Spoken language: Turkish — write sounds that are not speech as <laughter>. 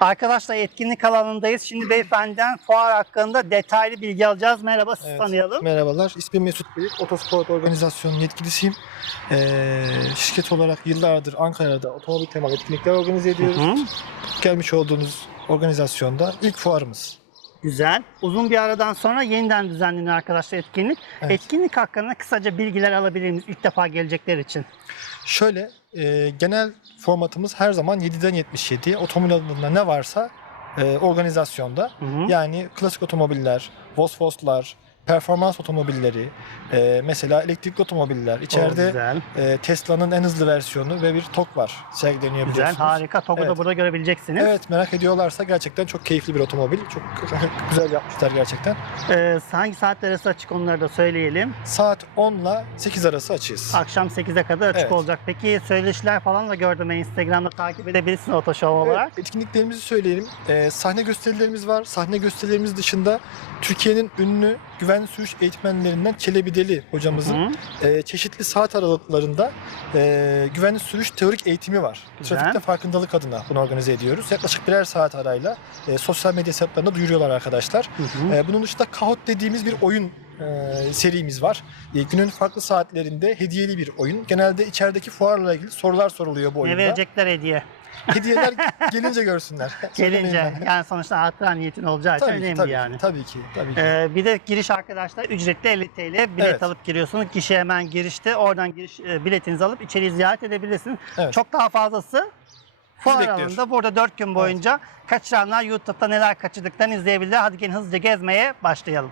Arkadaşlar etkinlik alanındayız. Şimdi beyefendiden fuar hakkında detaylı bilgi alacağız. Merhaba sizi Evet, tanıyalım. Merhabalar, ismim Mesut Beyik, Otosport Organizasyonu yetkilisiyim. Ee, şirket olarak yıllardır Ankara'da otomobil temalı etkinlikler organize ediyoruz. Hı. Gelmiş olduğunuz organizasyonda ilk fuarımız. Güzel. Uzun bir aradan sonra yeniden düzenleniyor arkadaşlar etkinlik. Evet. Etkinlik hakkında kısaca bilgiler alabilir miyiz ilk defa gelecekler için? Şöyle, e, genel formatımız her zaman 7'den 77'ye otomobil alanında ne varsa e, organizasyonda. Hı hı. Yani klasik otomobiller, Vosvos'lar, performans otomobilleri, e, mesela elektrikli otomobiller. O İçeride güzel. e, Tesla'nın en hızlı versiyonu ve bir TOK var sergileniyor Güzel, biliyorsunuz. harika. Togu da Evet. burada görebileceksiniz. Evet merak ediyorlarsa gerçekten çok keyifli bir otomobil. Çok <laughs> güzel yapmışlar gerçekten. Ee, hangi saatler arası açık onları da söyleyelim. Saat 10 ile 8 arası açığız. Akşam 8'e kadar açık Evet. olacak. Peki söyleşiler falan da gördüm ben Instagram'da takip edebilirsin Otoshow olarak. Evet, etkinliklerimizi söyleyelim. Ee, sahne gösterilerimiz var. Sahne gösterilerimiz dışında Türkiye'nin ünlü güvenli sürüş eğitmenlerinden Çelebi Deli hocamızın e, çeşitli saat aralıklarında e, güvenli sürüş teorik eğitimi var. Güzel. Trafikte farkındalık adına bunu organize ediyoruz. Yaklaşık birer saat arayla e, sosyal medya hesaplarında duyuruyorlar arkadaşlar. Hı hı. Ee, bunun dışında Kahoot dediğimiz bir oyun e, serimiz var. E, günün farklı saatlerinde hediyeli bir oyun. Genelde içerideki fuarla ilgili sorular soruluyor bu Ne oyunda. verecekler hediye? Hediyeler <laughs> gelince görsünler. <laughs> Gelince yani sonuçta hatıra niyetin olacağı için ki, önemli tabii yani. ki, tabii ki, tabii ki. Ee, bir de giriş arkadaşlar ücretli 50 TL bilet Evet. alıp giriyorsunuz. Kişi hemen girişte oradan giriş e, biletinizi alıp içeriği ziyaret edebilirsiniz. Evet. Çok daha fazlası fuar alanında burada 4 gün boyunca kaçıranlar YouTube'da neler kaçırdıklarını izleyebilirler. Hadi gelin hızlıca gezmeye başlayalım.